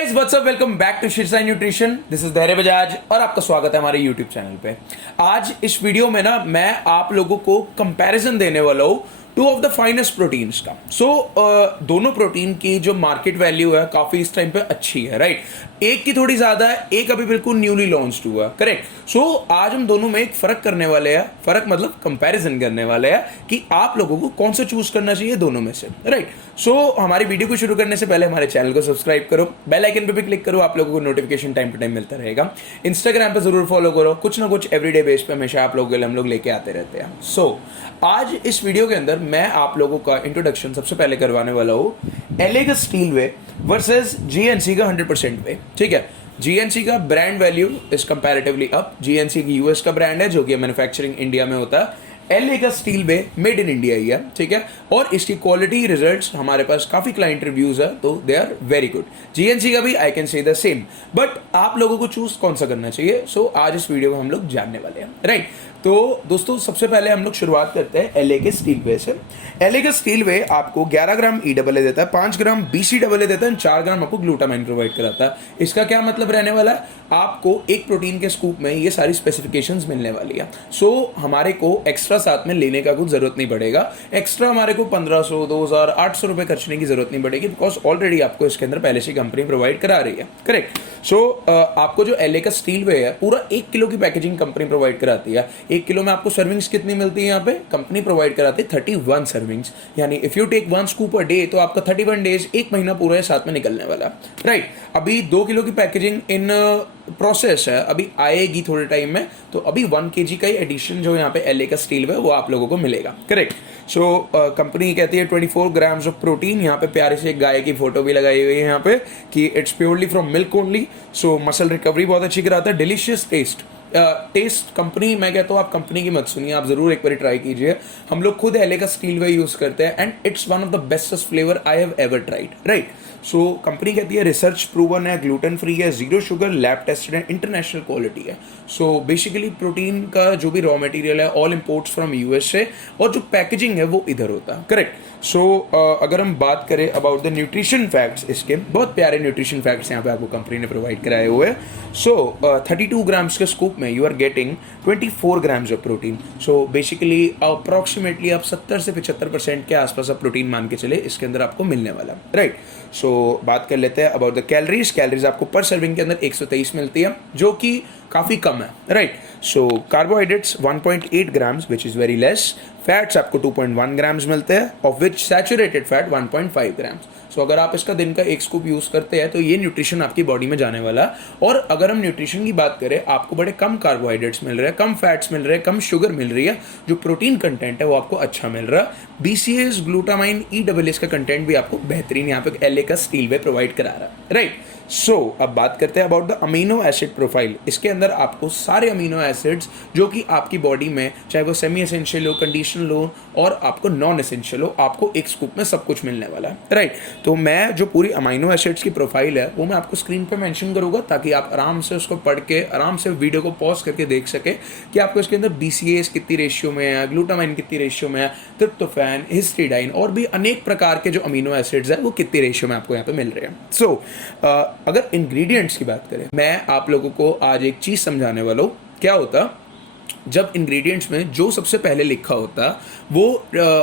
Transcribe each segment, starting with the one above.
Guys what's up, welcome back to Shirsai nutrition. This is Dhairya Bajaj और आपका स्वागत है हमारे यूट्यूब चैनल पे। आज इस वीडियो में ना मैं आप लोगों को कंपैरिजन देने वाला हूँ two of the finest proteins का। दोनों प्रोटीन की जो मार्केट वैल्यू है काफी इस टाइम पे अच्छी है, राइट। एक की थोड़ी ज्यादा है, एक अभी बिल्कुल न्यूली लॉन्च्ड हुआ है, करेक्ट। आज हम दोनों में एक फर्क करने वाले हैं, फर्क मतलब कंपैरिजन करने वाले हैं कि आप लोगों को कौन सा चूज करना चाहिए दोनों में से, राइट। हमारी वीडियो को शुरू करने से पहले हमारे चैनल को सब्सक्राइब करो, बेल आइकन पे भी क्लिक करो, आप लोगों को नोटिफिकेशन टाइम टू टाइम मिलता रहेगा। इंस्टाग्राम पे जरूर फॉलो करो, कुछ ना कुछ एवरीडे बेस पे हमेशा आप लोगों के लिए हम लोग लेके आते रहते हैं। आज इस वीडियो के अंदर मैं आप लोगों का इंट्रोडक्शन सबसे पहले करवाने वाला हूँ LA A steel way versus GNC का 100% वे, ठीक है। जीएनसी का brand value is comparatively up. GNC की यूएस का ब्रांड है जो कि मैन्युफैक्चरिंग इंडिया में होता है। L A steel whey made in India ही है, ठीक है। और इसकी क्वालिटी रिजल्ट्स हमारे पास काफी क्लाइंट रिव्यूज है, तो they are very good. GNC का भी I can say the same, but आप लोगों को चूज कौन सा करना चाहिए, आज इस वीडियो में हम लोग जानने वाले हैं, राइट। तो दोस्तों सबसे पहले हम लोग शुरुआत करते हैं एलए के स्टील वे से। एलए का स्टील वे आपको 11 ग्राम ई डबल ए देता है, 5 ग्राम बीसी डबल ए देता है, 4 ग्राम आपको ग्लूटामाइन प्रोवाइड कराता है। इसका क्या मतलब रहने वाला है, आपको एक प्रोटीन के स्कूप में ये सारी स्पेसिफिकेशंस मिलने वाली है। हमारे को एक्स्ट्रा साथ में लेने का कुछ जरूरत नहीं पड़ेगा। एक्स्ट्रा हमारे को 1500, 2000, 800 रुपए खर्चने की जरूरत नहीं पड़ेगी, बिकॉज ऑलरेडी आपको इसके अंदर पहले से कंपनी प्रोवाइड करा रही है, करेक्ट। आपको जो एलए का स्टील वे है पूरा 1 किलो की पैकेजिंग कंपनी प्रोवाइड कराती है। 1 किलो में आपको सर्विंग्स कितनी मिलती है, यहाँ पे कंपनी प्रोवाइड कराती है 31 सर्विंग्स, यानी if you take 1 scoop a day तो आपका 31 डेज, 1 महीना पूरा है साथ में निकलने वाला, राइट। अभी 2 किलो की पैकेजिंग इन प्रोसेस है, अभी आएगी थोड़े टाइम में, तो अभी 1 kg का ही एडिशन जो यहाँ पे एलए का स्टील है वो आप लोगों को मिलेगा, करेक्ट। कंपनी कहती है 24 ग्राम्स ऑफ प्रोटीन। यहाँ पे प्यारे से एक गाय की फोटो भी लगाई हुई है यहाँ पे कि it's purely from milk only. Muscle recovery बहुत अच्छी कराता है, डिलीशियस टेस्ट कंपनी, मैं कहता हूँ आप कंपनी की मत सुनिए, आप जरूर एक बार ट्राई कीजिए। हम लोग खुद LA A steel way use करते हैं and it's one of the bestest flavour I have ever tried, right. Company कहती है रिसर्च प्रूवन है, ग्लूटेन फ्री है, जीरो शुगर, लैब टेस्टेड है, इंटरनेशनल क्वालिटी है। बेसिकली प्रोटीन का जो भी रॉ मटेरियल है ऑल इम्पोर्ट्स फ्रॉम यूएसए, और जो पैकेजिंग है वो इधर होता है, करेक्ट। अगर हम बात करें अबाउट द न्यूट्रिशन फैक्ट्स, इसके बहुत प्यारे न्यूट्रिशन फैक्ट्स यहाँ पे आपको कंपनी ने प्रोवाइड कराए हुए हैं। 32 ग्राम्स के स्कूप में you are getting 24 grams of protein. Basically approximately आप 70 से 75% के आसपास आप प्रोटीन मान के चले इसके अंदर आपको मिलने वाला, राइट। बात कर लेते हैं अबाउट द कैलोरीज आपको पर सर्विंग के अंदर 123 मिलती है, जो कि काफी कम है, right. Carbohydrates 1.8 grams which is very less. Fats आपको 2.1 ग्राम्स मिलते हैं, of which saturated fat 1.5 grams. अगर आप इसका दिन का 1 स्कूप यूज करते हैं तो ये न्यूट्रिशन आपकी बॉडी में जाने वाला है। और अगर हम न्यूट्रिशन की बात करें, आपको बड़े कम कार्बोहाइड्रेट्स मिल रहे हैं, कम फैट्स मिल रहे हैं, कम शुगर मिल रही है, जो प्रोटीन कंटेंट है वो आपको अच्छा मिल रहा है। BCS, glutamine, E double S का कंटेंट भी आपको बेहतरीन यहाँ पे LA A steel way provide करा रहा है, राइट। अब बात करते हैं about the amino acid profile. इसके अंदर आपको सारे अमीनो एसिड्स जो कि आपकी बॉडी में, चाहे वो सेमी एसेंशियल हो, कंडीशनल हो और आपको नॉन एसेंशियल हो, आपको एक स्कूप में सब कुछ मिलने वाला है, राइट। तो मैं जो पूरी अमीनो एसिड्स की प्रोफाइल है वो मैं आपको स्क्रीन पे मेंशन करूंगा, ताकि आप आराम से उसको पढ़ के आराम से वीडियो को पॉज करके देख सके कि आपको इसके अंदर बीसीएस कितनी रेशियो में है, ग्लूटामाइन कितनी रेशियो में है, ट्रिप्टोफैन, हिस्टिडाइन और भी अनेक प्रकार के जो अमीनो एसिड्स है वो कितनी रेशियो में आपको यहाँ पे मिल रहे हैं। अगर इंग्रेडिएंट्स की बात करें, मैं आप लोगों को आज एक चीज समझाने वाला हूँ। क्या होता, जब इंग्रेडिएंट्स में जो सबसे पहले लिखा होता वो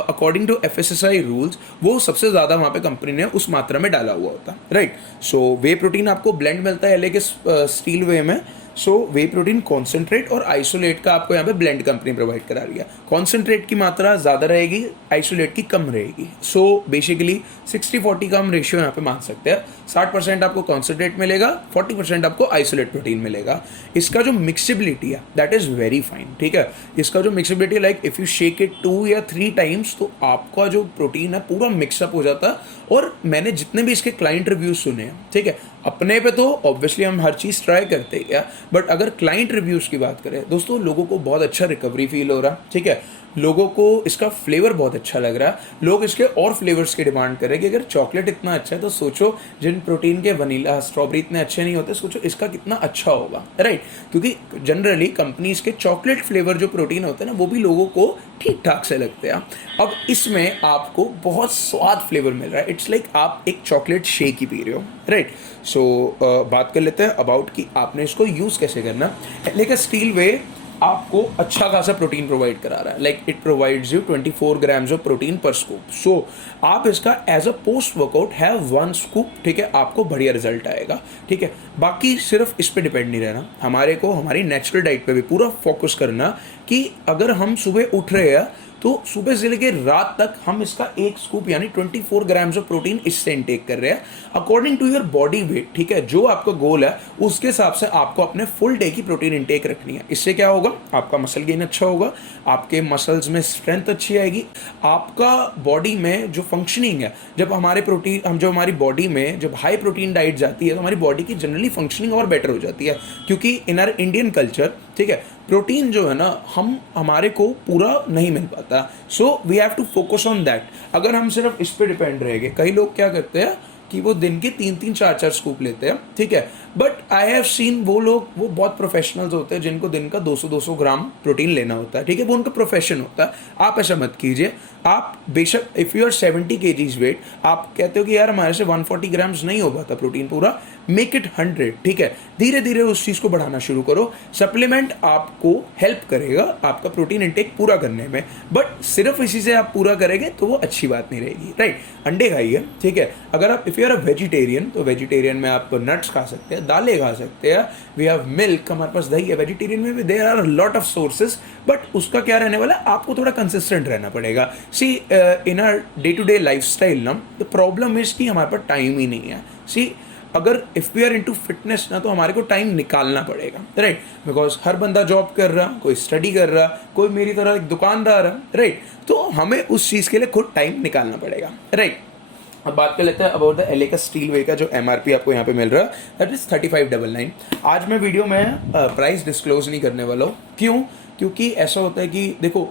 अकॉर्डिंग टू एफएसएसआई रूल्स वो सबसे ज्यादा वहां पे कंपनी ने उस मात्रा में डाला हुआ होता, राइट। वे प्रोटीन आपको ब्लेंड मिलता है एलए के स्टील वे में। वे प्रोटीन कॉन्सेंट्रेट और आइसोलेट का आपको यहाँ पे ब्लेंड कंपनी प्रोवाइड करा रही है। कॉन्सेंट्रेट की मात्रा ज्यादा रहेगी, आइसोलेट की कम रहेगी। बेसिकली 60-40 का हम रेशियो यहाँ पे मान सकते हैं। 60% आपको कॉन्सेंट्रेट मिलेगा, 40% आपको आइसोलेट प्रोटीन मिलेगा। इसका जो मिक्सिबिलिटी है दैट इज वेरी फाइन, ठीक है। इसका जो mixability, like if you shake it 2 या 3 टाइम्स तो आपका जो प्रोटीन है पूरा मिक्सअप हो जाता है। और मैंने जितने भी इसके क्लाइंट रिव्यूज सुने हैं, ठीक है, अपने पे तो ऑब्वियसली हम हर चीज ट्राई करते हैं, बट अगर क्लाइंट रिव्यूज की बात करें दोस्तों, लोगों को बहुत अच्छा रिकवरी फील हो रहा है, ठीक है। लोगों को इसका फ्लेवर बहुत अच्छा लग रहा है, लोग इसके और फ्लेवर्स की डिमांड कर रहे हैं कि अगर चॉकलेट इतना अच्छा है तो सोचो जिन प्रोटीन के वनीला स्ट्रॉबेरी इतने अच्छे नहीं होते, सोचो इसका कितना अच्छा होगा, राइट। क्योंकि जनरली कंपनीज के चॉकलेट फ्लेवर जो प्रोटीन होते हैं ना वो भी लोगों को ठीक ठाक से लगते हैं। अब इसमें आपको बहुत स्वाद फ्लेवर मिल रहा है, इट्स लाइक आप एक चॉकलेट शेक ही पी रहे हो, राइट। सो बात कर लेते हैं अबाउट कि आपने इसको यूज़ कैसे करना। लाइक स्टील वे आपको अच्छा खासा प्रोटीन प्रोवाइड करा रहा है, like it provides you 24 grams of protein per scoop. So आप इसका as a post workout have 1 scoop, ठीक है, आपको बढ़िया रिजल्ट आएगा, ठीक है। बाकी सिर्फ इस पे डिपेंड नहीं रहना, हमारे को हमारी नेचुरल डाइट पे भी पूरा फोकस करना कि अगर हम सुबह उठ रहे हैं तो सुबह से लेकर रात तक हम इसका 1 स्कूप यानी 24 ग्राम्स ऑफ प्रोटीन इससे इनटेक कर रहे हैं according to your body weight, ठीक है। जो आपका गोल है उसके हिसाब से आपको अपने फुल डे की प्रोटीन इनटेक रखनी है। इससे क्या होगा, आपका मसल गेन अच्छा होगा, आपके मसल्स में स्ट्रेंथ अच्छी आएगी, आपका बॉडी में जो फंक्शनिंग है, जब हमारी बॉडी में जब हाई प्रोटीन डाइट जाती है तो हमारी बॉडी की जनरली फंक्शनिंग और बेटर हो जाती है। क्योंकि इन आर इंडियन कल्चर, ठीक है, प्रोटीन जो है ना हमारे को पूरा नहीं मिल पाता, so we have to focus on that. अगर हम सिर्फ इस पे डिपेंड रहेंगे, कई लोग क्या करते हैं कि वो दिन के 3-3 4-4 स्कूप लेते हैं, ठीक है, बट आई हैव सीन वो बहुत प्रोफेशनल्स होते हैं जिनको दिन का 200-200 ग्राम प्रोटीन लेना होता है, ठीक है, वो उनका प्रोफेशन होता है। आप ऐसा मत कीजिए। आप बेशक if you are 70 kgs weight, आप कहते हो कि यार हमारे से 140 ग्राम्स नहीं हो पाता प्रोटीन पूरा, मेक इट 100, ठीक है। धीरे धीरे उस चीज़ को बढ़ाना शुरू करो। सप्लीमेंट आपको हेल्प करेगा आपका प्रोटीन इंटेक पूरा करने में, बट सिर्फ इसी से आप पूरा करेंगे तो वो अच्छी बात नहीं रहेगी, राइट। अंडे खाइए, ठीक है। अगर आप if you are a vegetarian तो वेजिटेरियन में आप नट्स खा सकते हैं, दालें खा सकते हैं, वी हैव मिल्क, हमारे पास दही है। वेजिटेरियन में भी there are lot of sources, but उसका क्या रहने वाला है, आपको थोड़ा कंसिस्टेंट रहना पड़ेगा। See in our day to day lifestyle ना द प्रॉब्लम इज कि हमारे पास टाइम ही नहीं है। सी अगर if we are into fitness ना तो हमारे को टाइम निकालना पड़ेगा, राइट, बिकॉज हर बंदा जॉब कर रहा, कोई स्टडी कर रहा, कोई मेरी तरह एक दुकानदार है, राइट। तो हमें उस चीज़ के लिए खुद टाइम निकालना पड़ेगा, राइट। अब बात कर लेते हैं अबाउट द एले का स्टील वे का जो MRP आपको यहाँ पे मिल रहा है, दैट इज 3599। आज मैं वीडियो में प्राइस डिस्क्लोज नहीं करने वाला हूँ। क्यों? क्योंकि ऐसा होता है कि देखो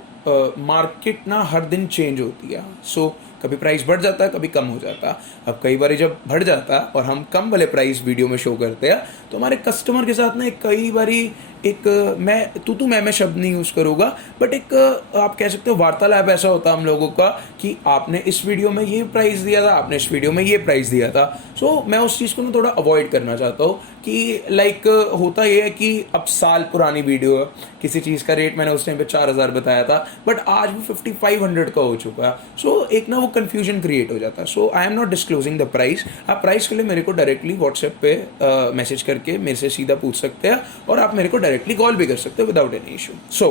मार्केट ना हर दिन चेंज होती है, सो कभी प्राइस बढ़ जाता है, कभी कम हो जाता है। अब कई बार जब बढ़ जाता है और हम कम वाले प्राइस वीडियो में शो करते हैं तो हमारे कस्टमर के साथ ना कई बारी एक मैं तू मैं शब्द नहीं यूज़ करूँगा, बट एक आप कह सकते हो वार्तालाप ऐसा होता है हम लोगों का कि आपने इस वीडियो में ये प्राइस दिया था, आपने इस वीडियो में ये प्राइस दिया था। सो मैं उस चीज़ को ना थोड़ा अवॉइड करना चाहता हूँ कि लाइक होता ये है कि अब साल पुरानी वीडियो है, किसी चीज़ का रेट मैंने उस टाइम पे 4000 बताया था बट आज वो 5500 का हो चुका है। सो एक ना वो कन्फ्यूजन क्रिएट हो जाता है। So I am not disclosing the price. आप प्राइस के लिए मेरे को डायरेक्टली व्हाट्सएप पे मैसेज करके मेरे से सीधा पूछ सकते हैं और आप मेरे को डायरेक्टली कॉल भी कर सकते हो विदाउट एनी इशू। सो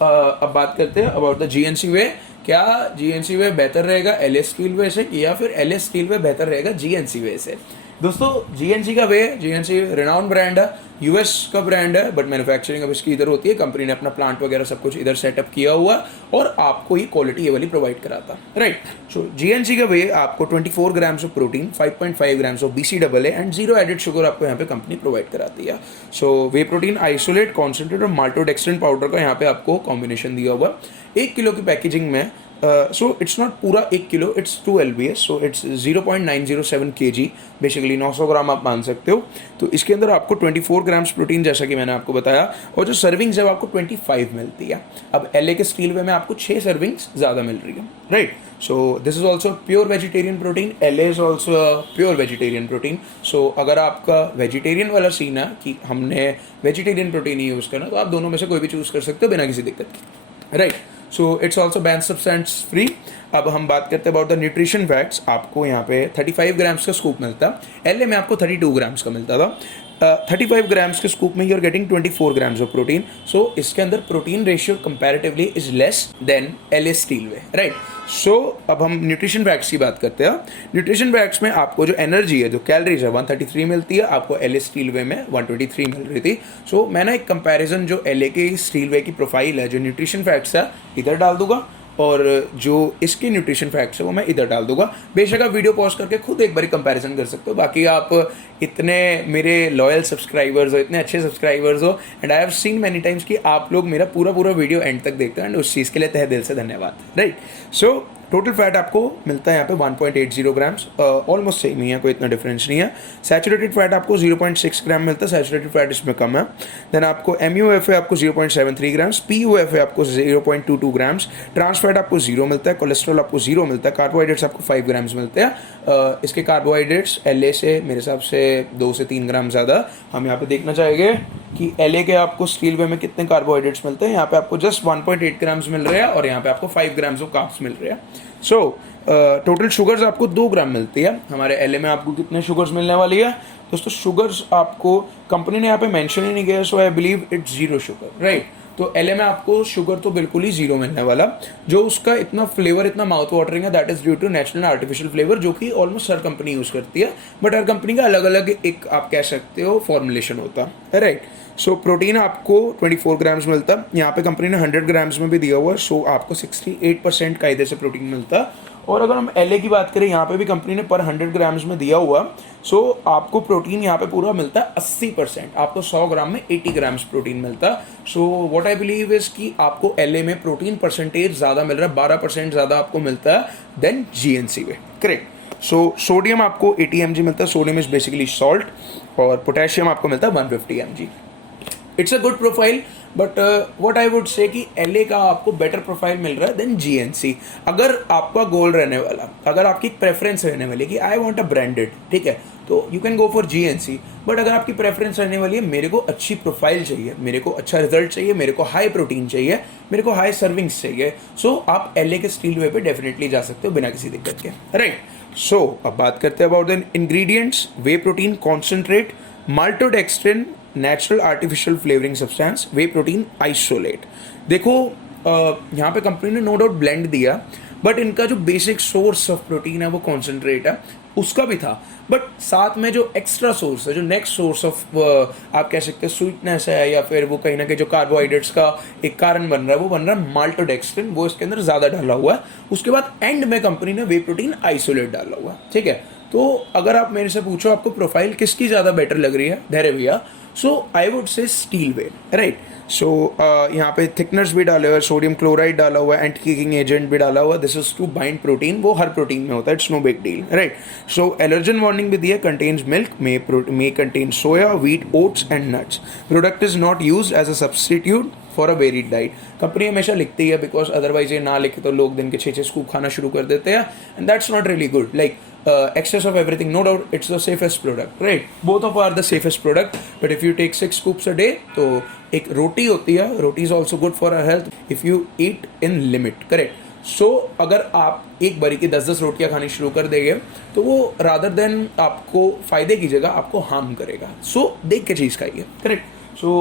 अब बात करते हैं अबाउट द GNC वे। क्या GNC वे बेहतर रहेगा LA स्टील वे से या फिर LA स्टील वे बेहतर रहेगा GNC वे से? दोस्तों GNC का वे, GNC रिनाउंड ब्रांड है, US का ब्रांड है, बट मैन्युफैक्चरिंग अब इसकी इधर होती है। कंपनी ने अपना प्लांट वगैरह सब कुछ इधर सेटअप किया हुआ और आपको ये क्वालिटी ये वाली प्रोवाइड कराता, राइट। सो GNC का वे आपको 24 grams of protein, 5.5 grams of BCAA and 0 added sugar आपको यहाँ पे कंपनी प्रोवाइड कराती है। So whey protein isolate, concentrate और माल्टोडेक्स्ट्रिन पाउडर का यहाँ पे आपको कॉम्बिनेशन दिया हुआ। 1 किलो की पैकेजिंग में सो इट्स नॉट पूरा 1 kilo, it's 2 LBS, so it's 0.907 kg, basically 900 ग्राम आप मान सकते हो। तो इसके अंदर आपको 24 ग्राम्स प्रोटीन जैसा कि मैंने आपको बताया, और जो सर्विंग्स है वो आपको 25 मिलती है। अब LA के स्टील वे में आपको 6 सर्विंग्स ज़्यादा मिल रही है, right. So this is also pure vegetarian protein, LA is also pure vegetarian protein. So अगर आपका वेजिटेरियन वाला सीन है कि हमने वेजिटेरियन प्रोटीन ही यूज़ करना, तो आप दोनों में से कोई भी चूज़ कर सकते हो बिना किसी दिक्कत के, right. So it's also ban substance free. अब हम बात करते हैं अबाउट द न्यूट्रिशन फैक्ट्स। आपको यहाँ पे 35 ग्राम्स का स्कूप मिलता है, LA में आपको 32 ग्राम्स का मिलता था। 35 ग्राम्स के स्कूप में you are getting 24 grams of protein. So इसके अंदर protein ratio comparatively is less than LA steel whey, right. So अब हम न्यूट्रिशन फैक्ट्स की बात करते हैं। न्यूट्रिशन फैक्ट्स में आपको जो एनर्जी है, जो कैलोरीज है, 133 मिलती है, आपको LA स्टील वे में 123 मिल रही थी। सो मैंने एक कंपैरिजन जो LA के स्टील वे की प्रोफाइल है, जो न्यूट्रिशन फैक्ट्स है, इधर डाल दूंगा और जो इसके न्यूट्रिशन फैक्ट्स है वो मैं इधर डाल दूंगा। बेशक आप वीडियो पॉज करके खुद एक बार कंपैरिजन कर सकते हो। बाकी आप इतने मेरे लॉयल सब्सक्राइबर्स हो, इतने अच्छे सब्सक्राइबर्स हो, and I have seen many times कि आप लोग मेरा पूरा वीडियो एंड तक देखते हो, एंड उस चीज़ के लिए तहे दिल से धन्यवाद। राइट, सो टोटल फैट आपको मिलता है यहाँ पे 1.80 ग्राम्स, ऑलमोस्ट सेम ही है, कोई इतना डिफरेंस नहीं है। सैचुरेटेड फैट आपको 0.6 ग्राम मिलता है, सैचुरेटेड फैट इसमें कम है। देन आपको MUF है आपको 0.73 ग्राम्स, PUF है आपको 0.22 ग्राम्स, ट्रांस फैट आपको 0 मिलता है, कोलेस्ट्रॉल आपको 0 मिलता है, कार्बोहाइड्रेट्स आपको 5 ग्राम्स मिलते हैं। इसके कार्बोहाइड्रेट्स LA से मेरे हिसाब से 2 से 3 ग्राम ज़्यादा। हम यहाँ पे देखना चाहेंगे कि LA के आपको स्टील वे में कितने कार्बोहाइड्रेट्स मिलते हैं। यहाँ पे आपको जस्ट 1.8 ग्राम्स मिल रहे हैं और यहाँ पे आपको 5 ग्राम्स ऑफ कार्ब्स मिल रहे हैं। सो टोटल शुगर्स आपको 2 ग्राम मिलती है। हमारे LA में आपको कितने शुगर्स मिलने वाली है दोस्तों? शुगर्स आपको कंपनी ने यहाँ पे मेंशन ही नहीं किया, so I believe it's 0 sugar, right. तो LA में आपको शुगर तो बिल्कुल ही 0 मिलने वाला। जो उसका इतना फ्लेवर, इतना माउथ वाटरिंग है, that is due to natural artificial flavour, जो कि ऑलमोस्ट हर कंपनी यूज करती है, बट हर कंपनी का अलग अलग एक आप कह सकते हो फॉर्मुलेशन होता है, राइट। सो प्रोटीन आपको 24 ग्राम्स मिलता है। यहाँ पे कंपनी ने 100 ग्राम्स में भी दिया हुआ है, सो आपको 68% कायदे से प्रोटीन मिलता है। और अगर हम LA की बात करें, यहाँ पे भी कंपनी ने पर 100 ग्राम्स में दिया हुआ, सो आपको प्रोटीन यहाँ पे पूरा मिलता है 80%। आपको 100 ग्राम में 80 ग्राम्स प्रोटीन मिलता है। So what I believe is कि आपको LA में प्रोटीन परसेंटेज ज़्यादा मिल रहा है, 12% ज़्यादा आपको मिलता है देन GNC में, करेक्ट। सो सोडियम आपको 80 mg मिलता है, सोडियम इज बेसिकली सॉल्ट, और पोटेशियम आपको मिलता है 150 mg। It's a good profile, but what I would से कि LA का आपको बेटर प्रोफाइल मिल रहा है देन GNC। अगर आपका गोल रहने वाला, अगर आपकी प्रेफरेंस रहने वाली कि आई वांट अ ब्रांडेड, ठीक है, तो you can go for GNC। But अगर आपकी प्रेफरेंस रहने वाली है मेरे को अच्छी प्रोफाइल चाहिए, मेरे को अच्छा रिजल्ट चाहिए, मेरे को हाई प्रोटीन चाहिए, मेरे को हाई सर्विंग्स चाहिए, सो आप LA के स्टील वे पे डेफिनेटली जा सकते हो बिना किसी दिक्कत के, राइट। सो अब बात करते हैं about the ingredients. Whey protein concentrate, maltodextrin natural artificial flavouring substance, whey protein isolate. देखो यहाँ पे कंपनी ने नो डाउट ब्लेंड दिया, बट इनका जो बेसिक सोर्स ऑफ प्रोटीन है वो कॉन्सेंट्रेट है, उसका भी था, बट साथ में जो एक्स्ट्रा सोर्स है, जो नेक्स्ट सोर्स ऑफ आप कह सकते हैं स्वीटनेस है, या फिर वो कहीं ना कहीं जो कार्बोहाइड्रेट्स का एक कारण बन रहा है, वो बन रहा है माल्टोडेक्स्ट्रिन, वो इसके अंदर ज़्यादा डाला हुआ है। उसके बाद एंड में कंपनी ने वे प्रोटीन आइसोलेट डाला हुआ है, ठीक है। तो अगर आप मेरे से पूछो आपको प्रोफाइल किसकी ज़्यादा बेटर लग रही है धैर्य भैया, so I would say steel whey, right. So यहाँ पे थिकनर्स भी डाले हुए, सोडियम क्लोराइड डाला हुआ है, एंटी किकिंग एजेंट भी डाला हुआ, this is to bind protein, वो हर प्रोटीन में होता है, it's no big deal, right. So allergen warning भी दी है, contains milk, may contain soya, wheat, oats and nuts, product is not use as a substitute for a varied diet. Company हमेशा लिखती है, बिकॉज अदरवाइज ये ना लिखे तो लोग दिन के 6-6 स्कूप खाना शुरू कर देते हैं, and that's not really good. Like excess of everything, no doubt it's the safest product, right? Both of are the safest product, but if you take 6 scoops a day, तो एक रोटी होती है, रोटी is also good for our health if you eat in limit, correct? So अगर आप एक बारी की 10-10 रोटियां खानी शुरू कर देंगे तो वो rather than आपको फायदे की जगह आपको हार्म करेगा। So देख के चीज़ खाइए, करेक्ट। सो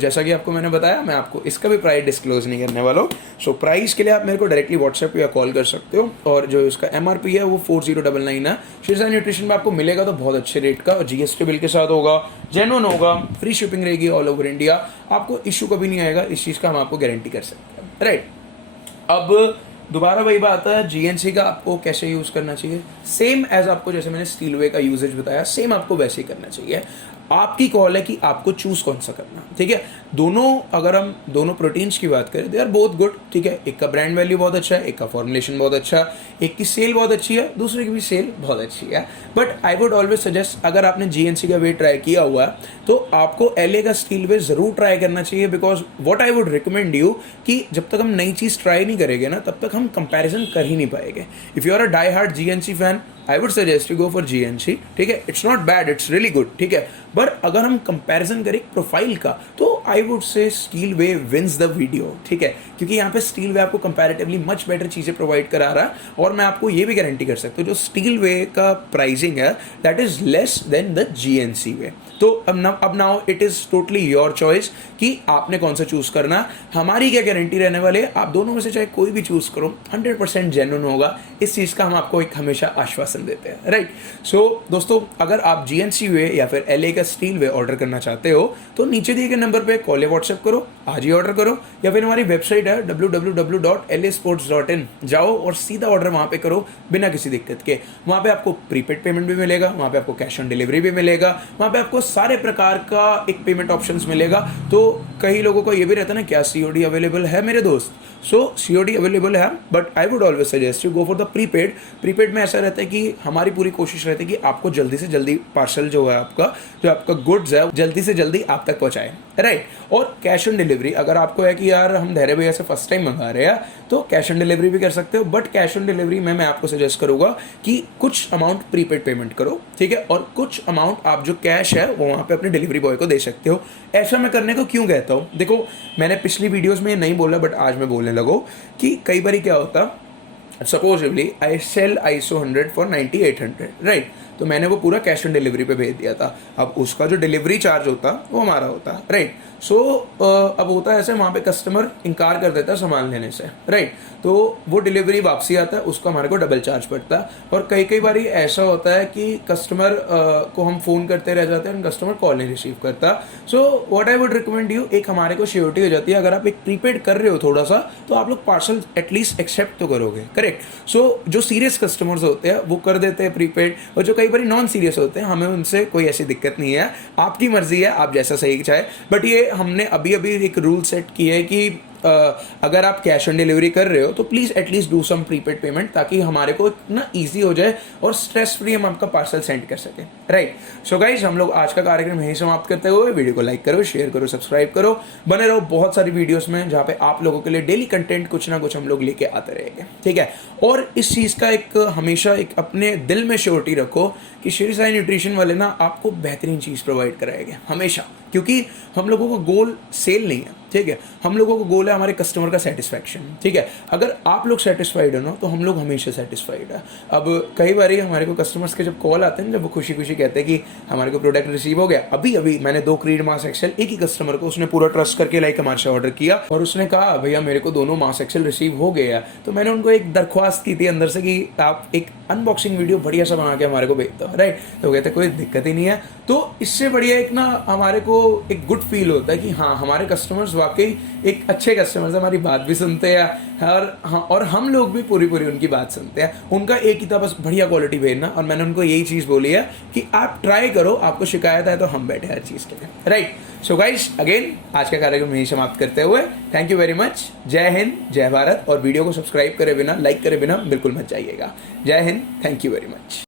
जैसा कि आपको मैंने बताया, मैं आपको इसका भी प्राइस डिस्क्लोज नहीं करने वाला हूँ। सो प्राइस के लिए आप मेरे को डायरेक्टली व्हाट्सएप या कॉल कर सकते हो, और जो इसका MRP है वो 4099 है। शिरसा न्यूट्रिशन में आपको मिलेगा तो बहुत अच्छे रेट का, और GST बिल के साथ होगा, जेन्युइन होगा, फ्री शिपिंग रहेगी ऑल ओवर इंडिया, आपको इशू कभी नहीं आएगा, इस चीज़ का हम आपको गारंटी कर सकते हैं, राइट। अब दोबारा वही बात है, GNC का आपको कैसे यूज़ करना चाहिए, सेम एज आपको जैसे मैंने स्टील वे का यूजेज बताया, सेम आपको वैसे ही करना चाहिए। आपकी कॉल है कि आपको चूज कौन सा करना, ठीक है। दोनों, अगर हम दोनों प्रोटीन्स की बात करें, दे आर बोथ गुड, ठीक है। एक का ब्रांड वैल्यू बहुत अच्छा है, एक का फॉर्मुलेशन बहुत अच्छा है, एक की सेल बहुत अच्छी है, दूसरे की भी सेल बहुत अच्छी है। But I would always suggest, अगर आपने GNC का वे ट्राई किया हुआ है तो आपको LA का स्टील वे जरूर ट्राई करना चाहिए, because what I would recommend you कि जब तक हम नई चीज़ ट्राई नहीं करेंगे ना, तब तक हम कंपैरिजन कर ही नहीं पाएंगे। If you are a die hard GNC fan, I would suggest you go for GNC, ठीक है। It's not bad, it's really good, ठीक है। बट अगर हम कंपैरिजन करें प्रोफाइल का, तो I would say steel whey wins the video, ठीक है, क्योंकि यहाँ पे स्टील वे आपको कंपैरेटिवली मच बेटर चीज़ें प्रोवाइड करा रहा है, और मैं आपको ये भी गारंटी कर सकता हूँ जो स्टील वे का प्राइसिंग है that is less then the GNC वे। तो अब now it is totally your choice कि आपने कौन सा चूज़ करना। हमारी क्या गारंटी रहने वाले है, आप दोनों में से चाहे कोई भी चूज़ करो, 100% जेन्युइन होगा, इस चीज़ का हम आपको एक हमेशा आश्वासन देते हैं, राइट। सो दोस्तों, अगर आप GNC वे या फिर LA का स्टील वे ऑर्डर करना चाहते हो तो नीचे दिए गए नंबर पे पे कॉल या व्हाट्सएप करो, आज ही ऑर्डर करो, या फिर हमारी वेबसाइट है www.lasports.in, जाओ और सीधा ऑर्डर वहाँ पे करो बिना किसी दिक्कत के। वहाँ पे आपको प्रीपेड पेमेंट भी मिलेगा, वहाँ पे आपको कैश ऑन डिलीवरी भी मिलेगा, वहाँ पे आपको सारे प्रकार का एक पेमेंट ऑप्शंस मिलेगा। तो कई लोगों को ये भी रहता है ना, क्या COD अवेलेबल है मेरे दोस्त? सो COD अवेलेबल है, but I would always suggest you go for the prepaid. Prepaid में ऐसा रहता है कि हमारी पूरी कोशिश रहती है कि आपको जल्दी से जल्दी पार्सल जो है आपका गुड्स है जल्दी से जल्दी आप तक पहुंचाए, राइट। और कैश ऑन डिलीवरी, अगर आपको है कि यार हम धैर्य भैया से फर्स्ट टाइम मंगा रहे हैं तो कैश ऑन डिलीवरी भी कर सकते हो, बट कैश ऑन डिलीवरी में मैं आपको सजेस्ट करूंगा कि कुछ अमाउंट प्रीपेड पेमेंट करो, ठीक है, और कुछ अमाउंट आप जो कैश है वो वहाँ पे अपने डिलीवरी बॉय को दे सकते हो। ऐसा मैं करने को क्यों कहता हूँ, देखो मैंने पिछली वीडियोस में ये नहीं बोला बट आज मैं बोलने लगो कि कई बार क्या होता, सपोजिवली आई सेल ISO 100 फॉर 9800, राइट, तो मैंने वो पूरा कैश ऑन डिलीवरी पे भेज दिया था। अब उसका जो डिलीवरी चार्ज होता वो हमारा होता, राइट। सो अब होता है ऐसे, वहाँ पे कस्टमर इनकार कर देता है सामान लेने से, राइट, तो वो डिलीवरी वापसी आता है, उसका हमारे को डबल चार्ज पड़ता है। और कई बार ऐसा होता है कि कस्टमर को हम फ़ोन करते रह जाते हैं, कस्टमर कॉल नहीं रिसीव करता। So what I would recommend you, एक हमारे को श्योरिटी हो जाती है, अगर आप एक प्रीपेड कर रहे हो थोड़ा सा तो आप लोग पार्सल एटलीस्ट एक्सेप्ट तो करोगे, करेक्ट। सो जो सीरियस कस्टमर्स होते हैं वो कर देते हैं प्रीपेड, और जो कई बार नॉन सीरियस होते हैं हमें उनसे कोई ऐसी दिक्कत नहीं है, आपकी मर्जी है, आप जैसा सही चाहे। बट ये हमने अभी एक रूल सेट किया है कि अगर आप कैश ऑन डिलीवरी कर रहे हो तो please at least do some prepaid payment, ताकि हमारे को ना ईजी हो जाए और स्ट्रेस फ्री हम आपका पार्सल सेंड कर सकें, राइट। सो गाइस, हम लोग आज का कार्यक्रम यहीं समाप्त करते हुए वीडियो को लाइक करो, शेयर करो, सब्सक्राइब करो, बने रहो बहुत सारी वीडियोस में जहाँ पे आप लोगों के लिए डेली कंटेंट कुछ ना कुछ हम लोग लेके आते रहेंगे, ठीक है। और इस चीज़ का एक हमेशा एक अपने दिल में श्योरिटी रखो कि श्री साई न्यूट्रिशन वाले ना आपको बेहतरीन चीज़ प्रोवाइड कराएंगे हमेशा, क्योंकि हम लोगों का गोल सेल नहीं है, ठीक है, हम लोगों का गोल है हमारे कस्टमर का सेटिस्फैक्शन, ठीक है। अगर आप लोग सेटिस्फाइड हो ना तो हम लोग हमेशा सेटिस्फाइड है। अब कई बार हमारे को कस्टमर्स के जब कॉल आते हैं, जब वो खुशी खुशी कहते हैं कि हमारे को प्रोडक्ट रिसीव हो गया, अभी मैंने 2 क्रीड मास एक्सेल एक ही कस्टमर को, उसने पूरा ट्रस्ट करके लाइक हमारे से ऑर्डर किया और उसने कहा भैया मेरे को दोनों मास एक्सेल रिसीव हो गया। तो मैंने उनको एक दरख्वास्त की थी अंदर से कि आप एक अनबॉक्सिंग वीडियो बढ़िया सा बना के हमारे को भेज दो, राइट। तो कहते कोई दिक्कत ही नहीं है। तो इससे बढ़िया एक ना हमारे को एक गुड फील होता है कि हाँ हमारे कस्टमर्स वाकई एक अच्छे कस्टमर्स, हमारी बात भी सुनते हैं और हम लोग भी पूरी उनकी बात सुनते हैं। उनका एक ही था बस बढ़िया क्वालिटी भेजना, और मैंने उनको यही चीज़ बोली है कि आप ट्राई करो, आपको शिकायत है तो हम बैठे हर चीज़ के लिए, राइट। सो गाइस, अगेन आज का कार्यक्रम यही समाप्त करते हुए थैंक यू वेरी मच। जय हिंद, जय भारत। और वीडियो को सब्सक्राइब करे बिना, लाइक करे बिना बिल्कुल मत जाइएगा। जय Hind, thank you very much.